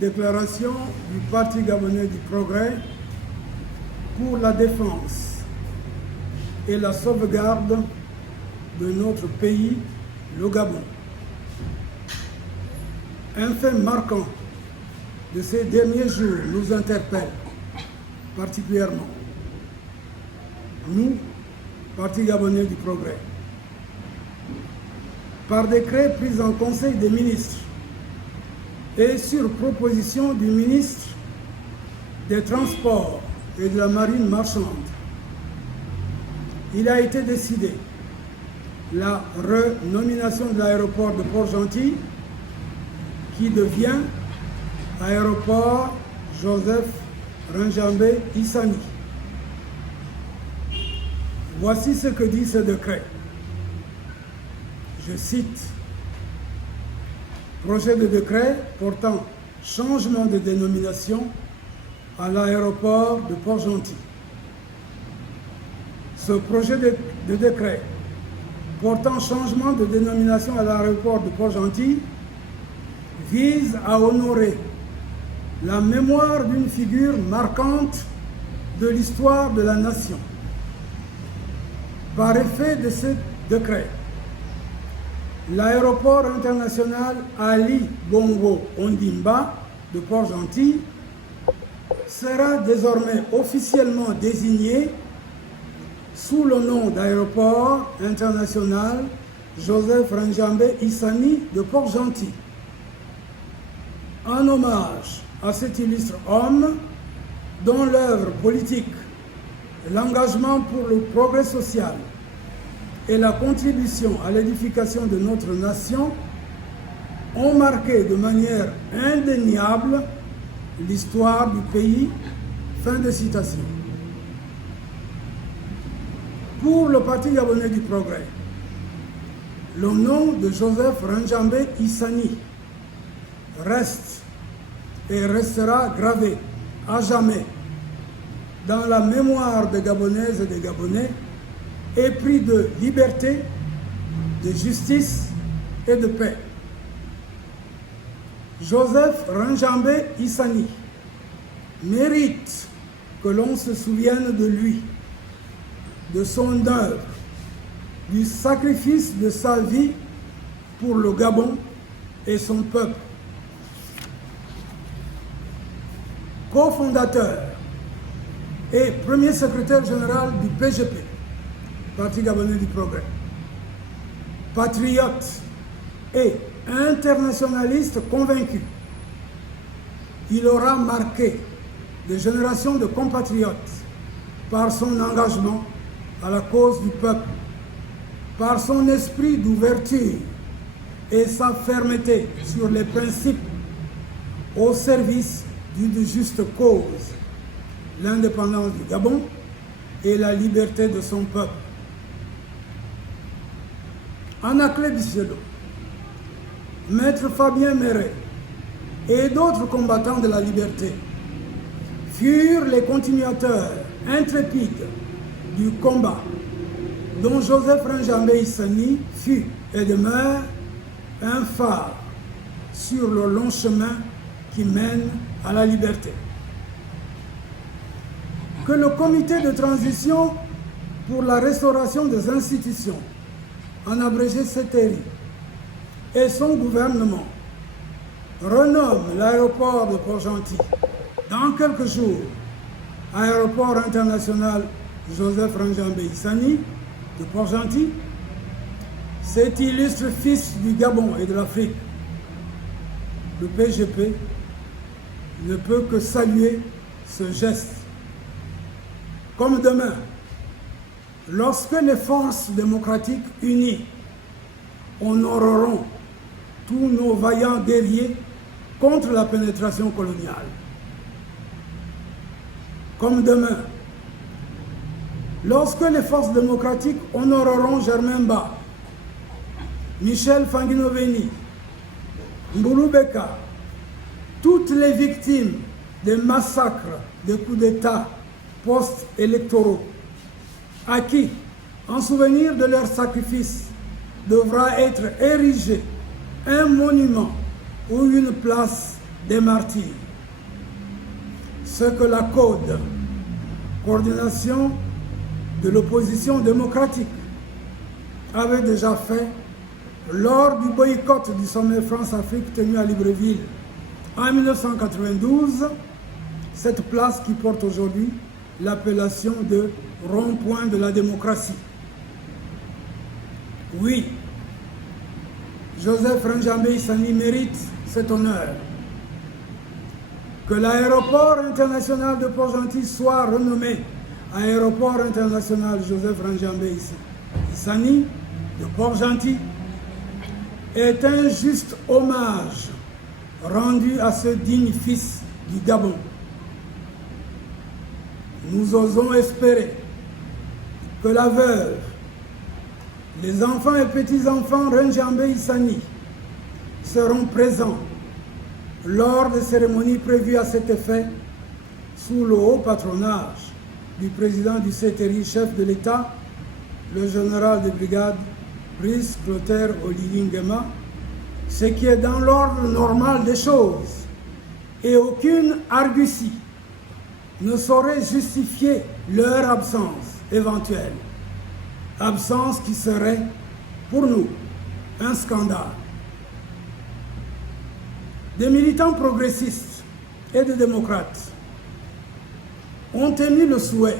Déclaration du Parti gabonais du progrès pour la défense et la sauvegarde de notre pays, le Gabon. Un fait marquant de ces derniers jours nous interpelle particulièrement. Nous, Parti gabonais du progrès, par décret pris en Conseil des ministres et sur proposition du ministre des Transports et de la Marine marchande, il a été décidé la renomination de l'aéroport de Port-Gentil qui devient aéroport Joseph Randjambé Issani. Voici ce que dit ce décret. Je cite: projet de décret portant changement de dénomination à l'aéroport de Port-Gentil. Ce projet de décret portant changement de dénomination à l'aéroport de Port-Gentil vise à honorer la mémoire d'une figure marquante de l'histoire de la nation. Par effet de ce décret, l'aéroport international Ali Bongo Ondimba de Port-Gentil sera désormais officiellement désigné sous le nom d'aéroport international Joseph Randjambé Issani de Port-Gentil. En hommage à cet illustre homme dont l'œuvre politique, l'engagement pour le progrès social et la contribution à l'édification de notre nation ont marqué de manière indéniable l'histoire du pays. Fin de citation. Pour le Parti gabonais du progrès, le nom de Joseph Randjambé Issani reste et restera gravé à jamais dans la mémoire des Gabonaises et des Gabonais, épris de liberté, de justice et de paix. Joseph Randjambé Issani mérite que l'on se souvienne de lui, de son œuvre, du sacrifice de sa vie pour le Gabon et son peuple. Co-fondateur et premier secrétaire général du PGP, Parti gabonais du progrès, patriote et internationaliste convaincu, il aura marqué des générations de compatriotes par son engagement à la cause du peuple, par son esprit d'ouverture et sa fermeté sur les principes au service d'une juste cause, l'indépendance du Gabon et la liberté de son peuple. Anaclet Bisedo, Maître Fabien Méré et d'autres combattants de la liberté furent les continuateurs intrépides du combat dont Joseph Randjambé Issani fut et demeure un phare sur le long chemin qui mène à la liberté. Que le comité de transition pour la restauration des institutions, en abrégé CETERI, et son gouvernement renomme l'aéroport de Port-Gentil dans quelques jours aéroport international Joseph Randjambé Issani de Port-Gentil, cet illustre fils du Gabon et de l'Afrique, le PGP ne peut que saluer ce geste. Comme demain, lorsque les forces démocratiques unies honoreront tous nos vaillants guerriers contre la pénétration coloniale. Comme demain, lorsque les forces démocratiques honoreront Germain Ba, Michel Fanguinoveni, Mbulu Beka, toutes les victimes des massacres, des coups d'État post-électoraux, à qui, en souvenir de leur sacrifice, devra être érigé un monument ou une place des martyrs. Ce que la CODE, coordination de l'opposition démocratique, avait déjà fait lors du boycott du sommet France-Afrique tenu à Libreville en 1992, cette place qui porte aujourd'hui l'appellation de rond-point de la démocratie. Oui, Joseph Renjambe Issani mérite cet honneur. Que l'aéroport international de Port-Gentil soit renommé Aéroport international Joseph Renjambe Issani de Port-Gentil est un juste hommage rendu à ce digne fils du Gabon. Nous osons espérer que la veuve, les enfants et petits-enfants Renjambe Issani seront présents lors des cérémonies prévues à cet effet sous le haut patronage du président du CTRI, chef de l'État, le général de brigade Brice Clotaire Olivier Nguema, ce qui est dans l'ordre normal des choses, et aucune argutie ne saurait justifier leur absence éventuelle, absence qui serait pour nous un scandale. Des militants progressistes et des démocrates ont émis le souhait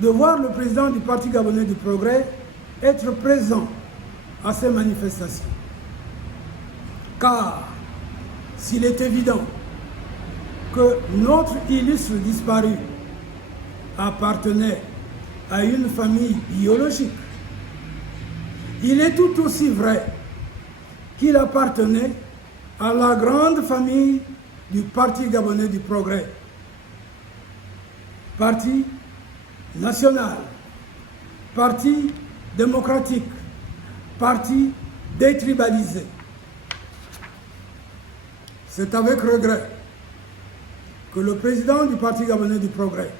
de voir le président du Parti gabonais du Progrès être présent à ces manifestations. Car s'il est évident que notre illustre disparu appartenait à une famille biologique, il est tout aussi vrai qu'il appartenait à la grande famille du Parti gabonais du Progrès, parti national, parti démocratique, parti détribalisé. C'est avec regret que le président du Parti gabonais du Progrès,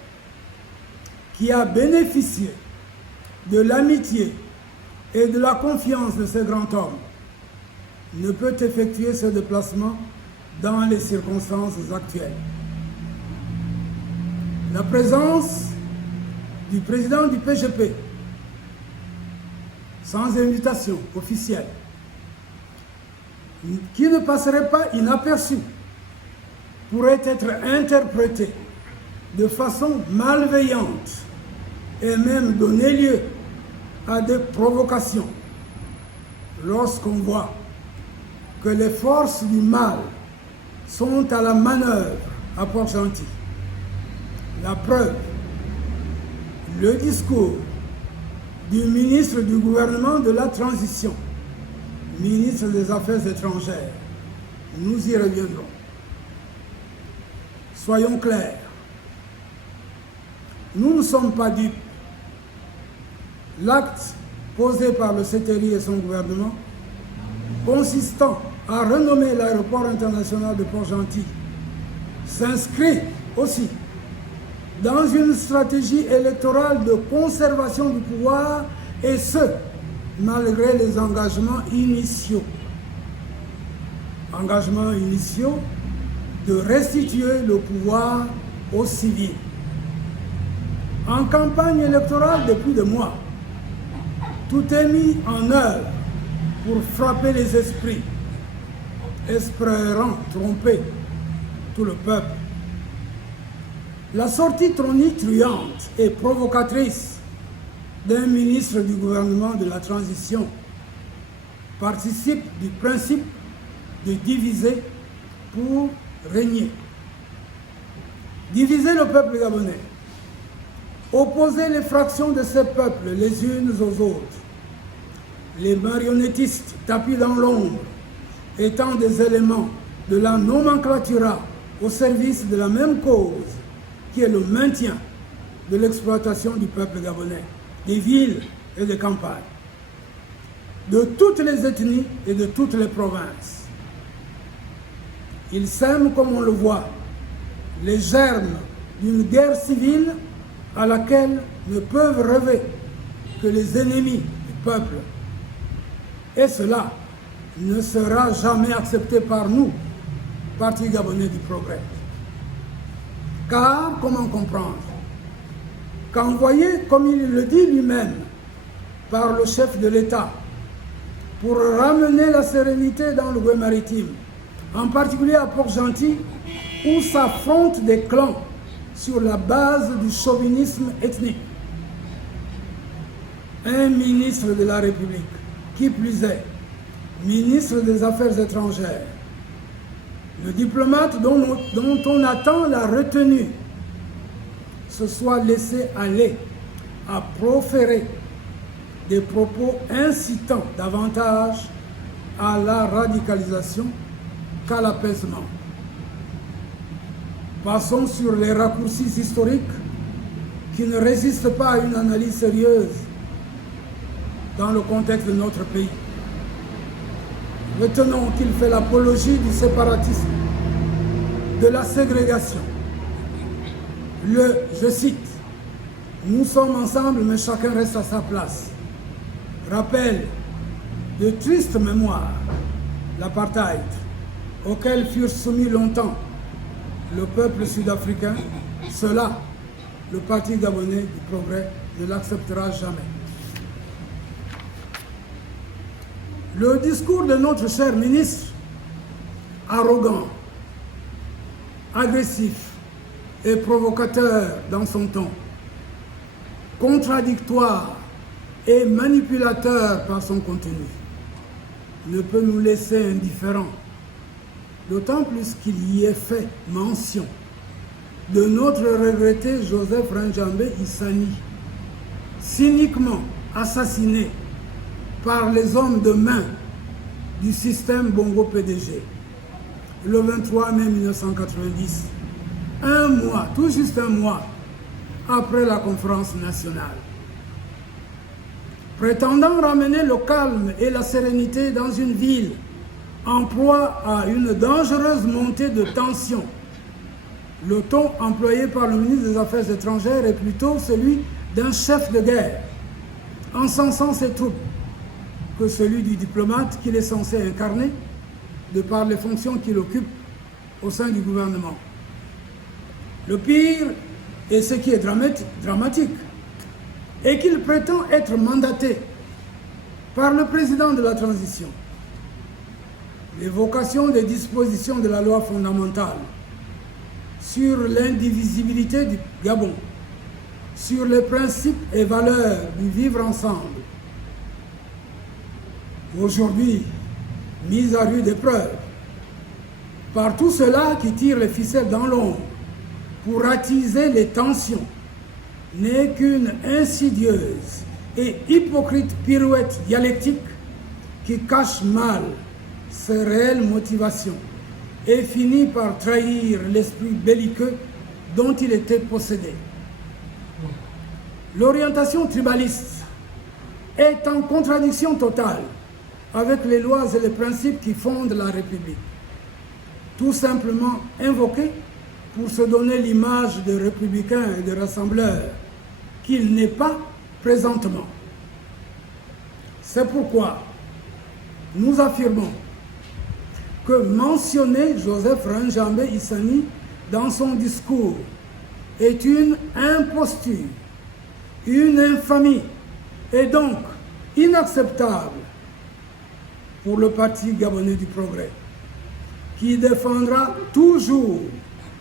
qui a bénéficié de l'amitié et de la confiance de ce grand homme, ne peut effectuer ce déplacement dans les circonstances actuelles. La présence du président du PGP, sans invitation officielle, qui ne passerait pas inaperçu, pourrait être interprétée de façon malveillante et même donner lieu à des provocations lorsqu'on voit que les forces du mal sont à la manœuvre à Port-Gentil. La preuve, le discours du ministre du gouvernement de la transition, ministre des Affaires étrangères. Nous y reviendrons. Soyons clairs. Nous ne sommes pas dupes. L'acte posé par le CTRI et son gouvernement, consistant à renommer l'aéroport international de Port-Gentil, s'inscrit aussi dans une stratégie électorale de conservation du pouvoir, et ce, malgré les engagements initiaux. Engagements initiaux de restituer le pouvoir aux civils. En campagne électorale depuis des mois, tout est mis en œuvre pour frapper les esprits, espérant tromper tout le peuple. La sortie tonitruante et provocatrice d'un ministre du gouvernement de la transition participe du principe de diviser pour régner. Diviser le peuple gabonais, opposer les fractions de ces peuples les unes aux autres, les marionnettistes tapis dans l'ombre étant des éléments de la nomenclatura au service de la même cause qui est le maintien de l'exploitation du peuple gabonais, des villes et des campagnes, de toutes les ethnies et de toutes les provinces. Ils sèment, comme on le voit, les germes d'une guerre civile à laquelle ne peuvent rêver que les ennemis du peuple. Et cela ne sera jamais accepté par nous, Parti gabonais du progrès. Car, comment comprendre qu'envoyé, comme il le dit lui-même, par le chef de l'État, pour ramener la sérénité dans le Goué maritime, en particulier à Port-Gentil, où s'affrontent des clans sur la base du chauvinisme ethnique. Un ministre de la République, qui plus est, ministre des Affaires étrangères, le diplomate dont on attend la retenue, se soit laissé aller à proférer des propos incitant davantage à la radicalisation qu'à l'apaisement. Passons sur les raccourcis historiques qui ne résistent pas à une analyse sérieuse dans le contexte de notre pays. Retenons qu'il fait l'apologie du séparatisme, de la ségrégation. Je cite, « Nous sommes ensemble, mais chacun reste à sa place ». Rappelle de tristes mémoires, l'apartheid, auquel furent soumis longtemps le peuple sud-africain. Cela, le Parti gabonais du progrès ne l'acceptera jamais. Le discours de notre cher ministre, arrogant, agressif et provocateur dans son ton, contradictoire et manipulateur par son contenu, ne peut nous laisser indifférents, d'autant plus qu'il y est fait mention de notre regretté Joseph Randjambe Issani, cyniquement assassiné par les hommes de main du système Bongo PDG, le 23 mai 1990, un mois, tout juste un mois, après la conférence nationale. Prétendant ramener le calme et la sérénité dans une ville en proie à une dangereuse montée de tension, le ton employé par le ministre des Affaires étrangères est plutôt celui d'un chef de guerre, encensant ses troupes, que celui du diplomate qu'il est censé incarner de par les fonctions qu'il occupe au sein du gouvernement. Le pire, et ce qui est dramatique, est qu'il prétend être mandaté par le président de la transition. L'évocation des dispositions de la loi fondamentale sur l'indivisibilité du Gabon, sur les principes et valeurs du vivre ensemble, aujourd'hui mise à rude épreuve par tout cela qui tire les ficelles dans l'ombre pour attiser les tensions, n'est qu'une insidieuse et hypocrite pirouette dialectique qui cache mal ses réelles motivations et finit par trahir l'esprit belliqueux dont il était possédé. L'orientation tribaliste est en contradiction totale avec les lois et les principes qui fondent la République, tout simplement invoqués pour se donner l'image de républicain et de rassembleur qu'il n'est pas présentement. C'est pourquoi nous affirmons que mentionner Joseph Randjambe Issani dans son discours est une imposture, une infamie et donc inacceptable pour le Parti gabonais du progrès, qui défendra toujours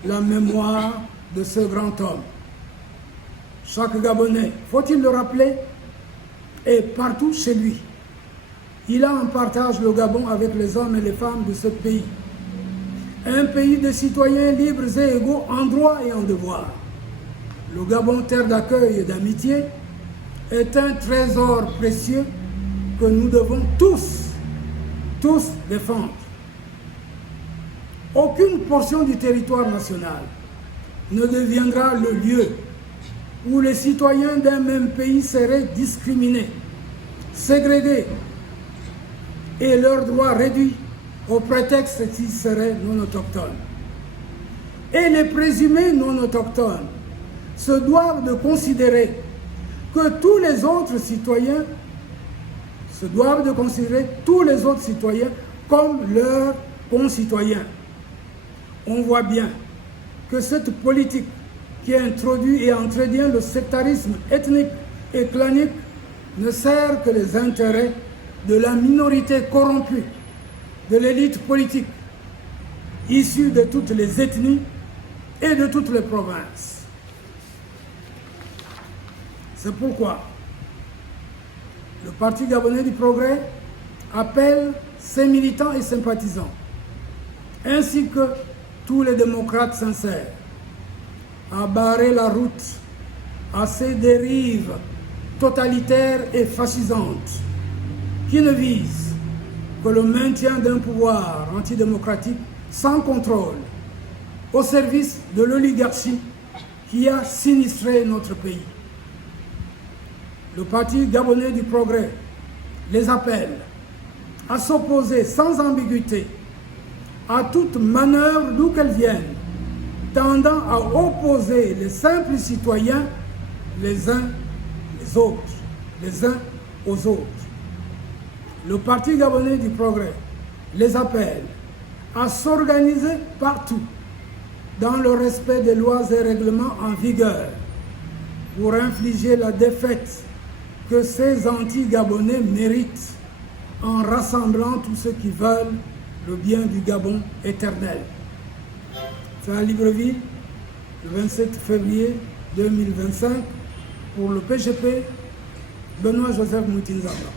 la mémoire de ce grand homme. Chaque Gabonais, faut-il le rappeler, est partout chez lui. Il a en partage le Gabon avec les hommes et les femmes de ce pays. Un pays de citoyens libres et égaux en droit et en devoir. Le Gabon, terre d'accueil et d'amitié, est un trésor précieux que nous devons tous défendre. Aucune portion du territoire national ne deviendra le lieu où les citoyens d'un même pays seraient discriminés, ségrégés et leurs droits réduits au prétexte qu'ils seraient non autochtones. Et les présumés non autochtones se doivent de considérer que tous les autres citoyens comme leurs concitoyens. on voit bien que cette politique qui introduit et entretient le sectarisme ethnique et clanique ne sert que les intérêts de la minorité corrompue, de l'élite politique, issue de toutes les ethnies et de toutes les provinces. C'est pourquoi le Parti gabonais du progrès appelle ses militants et sympathisants, ainsi que tous les démocrates sincères, à barrer la route à ces dérives totalitaires et fascisantes qui ne visent que le maintien d'un pouvoir antidémocratique sans contrôle au service de l'oligarchie qui a sinistré notre pays. Le Parti gabonais du progrès les appelle à s'opposer sans ambiguïté à toute manœuvre d'où qu'elle vienne, tendant à opposer les simples citoyens les uns aux autres. Le Parti gabonais du progrès les appelle à s'organiser partout dans le respect des lois et règlements en vigueur pour infliger la défaite que ces anti-Gabonais méritent en rassemblant tous ceux qui veulent le bien du Gabon éternel. C'est à Libreville, le 27 février 2025, pour le PGP, Benoît Joseph Moutinzamba.